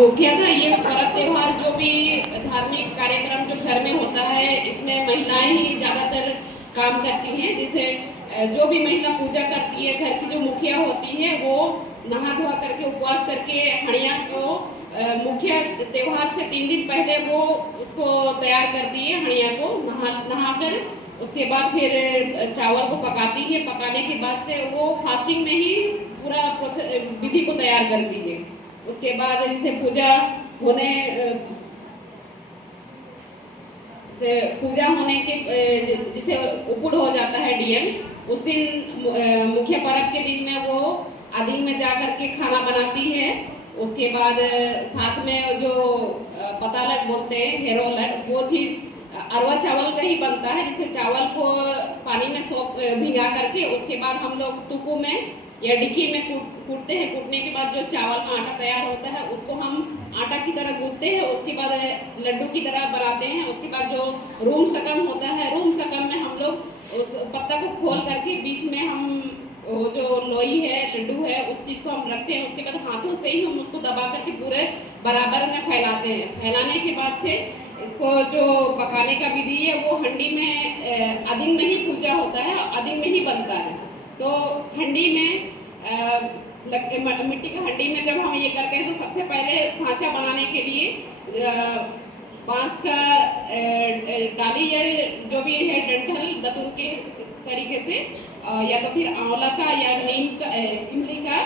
मुख्यतः ये पर्व त्योहार जो भी धार्मिक कार्यक्रम जो घर में होता है, इसमें महिलाएं ही ज़्यादातर काम करती हैं। जैसे जो भी महिला पूजा करती है, घर की जो मुखिया होती है, वो नहा धोआ करके उपवास करके हणिया को मुख्य त्योहार से 3 दिन पहले वो उसको तैयार करती है। हणिया को नहा कर उसके बाद फिर चावल को पकाती है। पकाने के बाद से वो फास्टिंग में ही पूरा विधि को तैयार करती है। उसके बाद जैसे पूजा होने के जैसे उकुड़ हो जाता है डीएम, उस दिन मुख्य पर्व के दिन में वो आदिन में जा करके खाना बनाती है। उसके बाद साथ में जो पतालट बोलते हैं, हेरोलट, वो चीज़ अरवा चावल का ही बनता है। जिसे चावल को पानी में भिगा करके उसके बाद हम लोग तुकू में या डिक्की में कूटते हैं। कूटने के बाद जो चावल का आटा तैयार होता है उसको हम आटा की तरह गूंथते हैं। उसके बाद लड्डू की तरह बनाते हैं। उसके बाद जो रूम शकम होता है, रूम शकम में हम लोग उस पत्ता को खोल करके बीच में हम वो जो लोई है, लड्डू है, उस चीज़ को हम रखते हैं। उसके बाद हाथों से ही हम उसको दबा करके पूरे बराबर में फैलाते हैं। फैलाने के बाद से इसको जो पकाने का विधि है वो हंडी में अदिन में ही पूजा होता है, अदिन में ही बनता है। तो हंडी में मिट्टी की हंडी में जब हम ये करते हैं तो सबसे पहले सांचा बनाने के लिए बांस का डाली या जो भी है डंठल दतुर के तरीके से, या तो फिर आंवला का या नीम का, इमली का,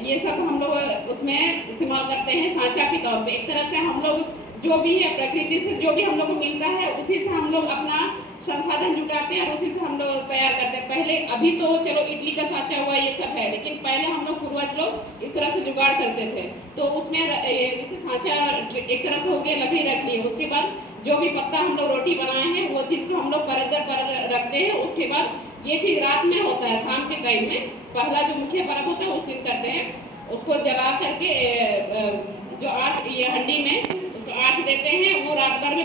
ये सब हम लोग उसमें इस्तेमाल करते हैं सांचा के तौर पे। एक तरह से हम लोग जो भी है प्रकृति से जो भी हम लोग को मिलता है उसी से हम लोग अपना संसाधन जुटाते हैं और उसी से हम लोग तैयार करते हैं। पहले अभी तो चलो इडली का सांचा हुआ ये सब है, लेकिन पहले हम लोग पूर्वज लोग इस तरह से जुगाड़ करते थे। तो उसमें जैसे सांचा एक तरह से हो गया, लकड़ी रख ली। उसके बाद जो भी पत्ता हम लोग रोटी बनाए हैं वो चीज़ को हम लोग परत दर परत रखते हैं। उसके बाद ये चीज़ रात में होता है, शाम के टाइम में पहला जो मुख्य पर्व होता है उस दिन करते हैं। उसको जला करके जो आँच ये हंडी में उसको आँच देते हैं, वो रात भर में